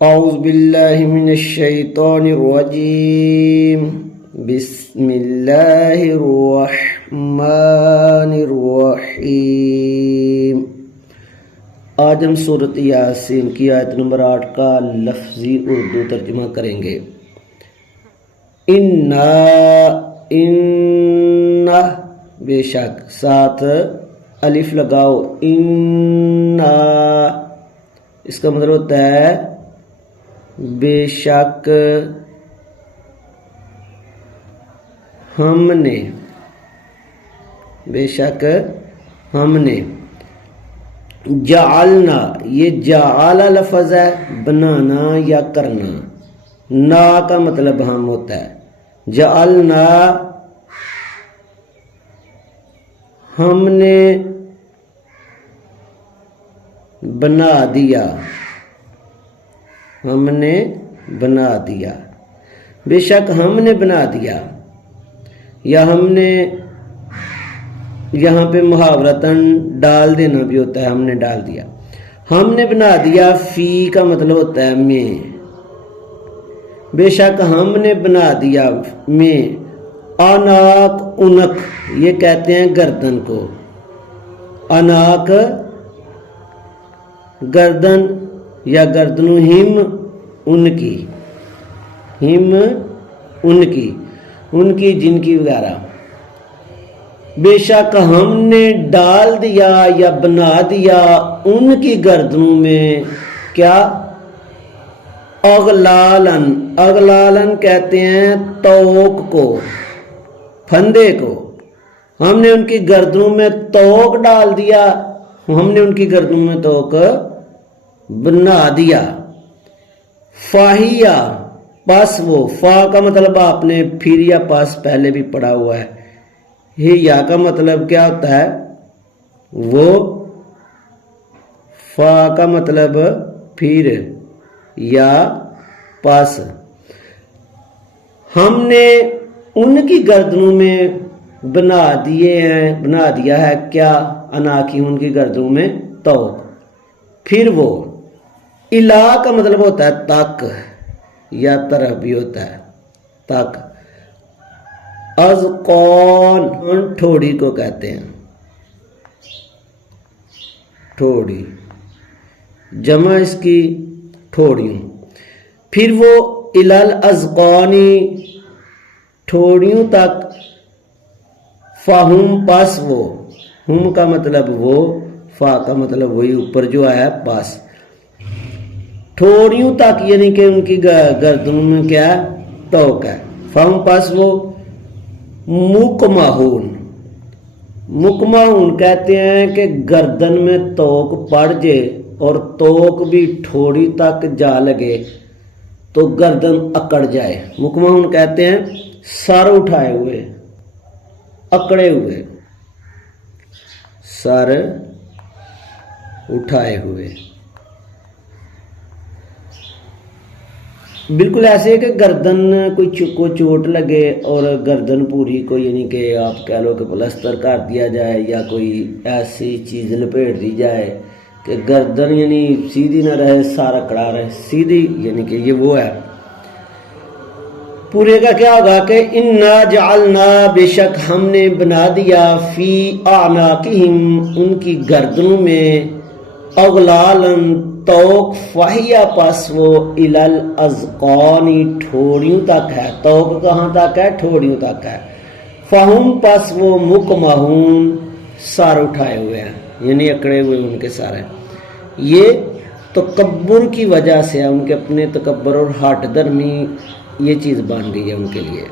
اعوذ باللہ من الشیطان الرجیم بسم اللہ الرحمن الرحیم۔ آج ہم سورۃ یاسین کی آیت نمبر 8 کا لفظی اردو ترجمہ کریں گے۔ اِنَّا بے شک، ساتھ الف لگاؤ، اِنَّا اس کا مطلب ہوتا ہے بے شک ہم نے، بے شک ہم نے، جعلنا یہ جعل لفظ ہے، بنانا یا کرنا، نا کا مطلب ہم ہوتا ہے، جعلنا ہم نے بنا دیا، ہم نے بنا دیا، بے شک ہم نے بنا دیا، یا ہم نے یہاں پہ محاورتاً ڈال دینا بھی ہوتا ہے، ہم نے ڈال دیا، ہم نے بنا دیا، فی کا مطلب ہوتا ہے میں، بے شک ہم نے بنا دیا میں، اناک انک یہ کہتے ہیں گردن کو، اناک گردن یا گردن، ہم ان کی، ہم ان کی، ان کی جن کی وغیرہ، بے شک ہم نے ڈال دیا یا بنا دیا ان کی گردنوں میں کیا، اغلالن، اغلالن کہتے ہیں توق کو، پھندے کو، ہم نے ان کی گردنوں میں توق ڈال دیا، ہم نے ان کی گردنوں میں توق بنا دیا، فاہیا پس وہ، فا کا مطلب آپ نے پھر یا پس پہلے بھی پڑھا ہوا ہے، ہی یا کا مطلب کیا ہوتا ہے، وہ، فا کا مطلب پھر یا پس، ہم نے ان کی گردنوں میں بنا دیے ہیں، بنا دیا ہے کیا، انا کی ان کی گردنوں میں توق، پھر وہ، الا کا مطلب ہوتا ہے تک یا طرف بھی ہوتا ہے، تک، اذقان ٹھوڑی کو کہتے ہیں، ٹھوڑی جمع اس کی ٹھوڑیوں، پھر وہ الال اذقانی ٹھوڑیوں تک، فہم پس وہ، ہم کا مطلب وہ، فا کا مطلب وہی اوپر جو آیا پس، ٹھوڑیوں تک یعنی کہ ان کی گردنوں میں کیا ہے، توق ہے، فہم پس وہ، مکمہون، مکمہون کہتے ہیں کہ گردن میں توق پڑ جائے اور توق بھی ٹھوڑی تک جا لگے تو گردن اکڑ جائے، مکمہون کہتے ہیں سر اٹھائے ہوئے، اکڑے ہوئے، سر اٹھائے ہوئے، بالکل ایسے کہ گردن کوئی چوٹ لگے اور گردن پوری کو یعنی کہ آپ کہہ لو کہ پلستر کر دیا جائے یا کوئی ایسی چیز لپیٹ دی جائے کہ گردن یعنی سیدھی نہ رہے، سارا کڑا رہے، سیدھی یعنی کہ یہ وہ ہے، پورے کا کیا ہوگا کہ انا جعلنا بے شک ہم نے بنا دیا، فی اعناقہم ان کی گردنوں میں، اغلالن توق، فاہیا پس وہ، الال اذقانی ٹھوڑیوں تک ہے، توق کہاں تک ہے، ٹھوڑیوں تک ہے، فہم پس وہ، مکمہون سر اٹھائے ہوئے ہیں یعنی اکڑے ہوئے ان کے سر ہیں، یہ تکبر کی وجہ سے ان کے اپنے تکبر اور ہٹ درمی یہ چیز بن گئی ہے ان کے لیے۔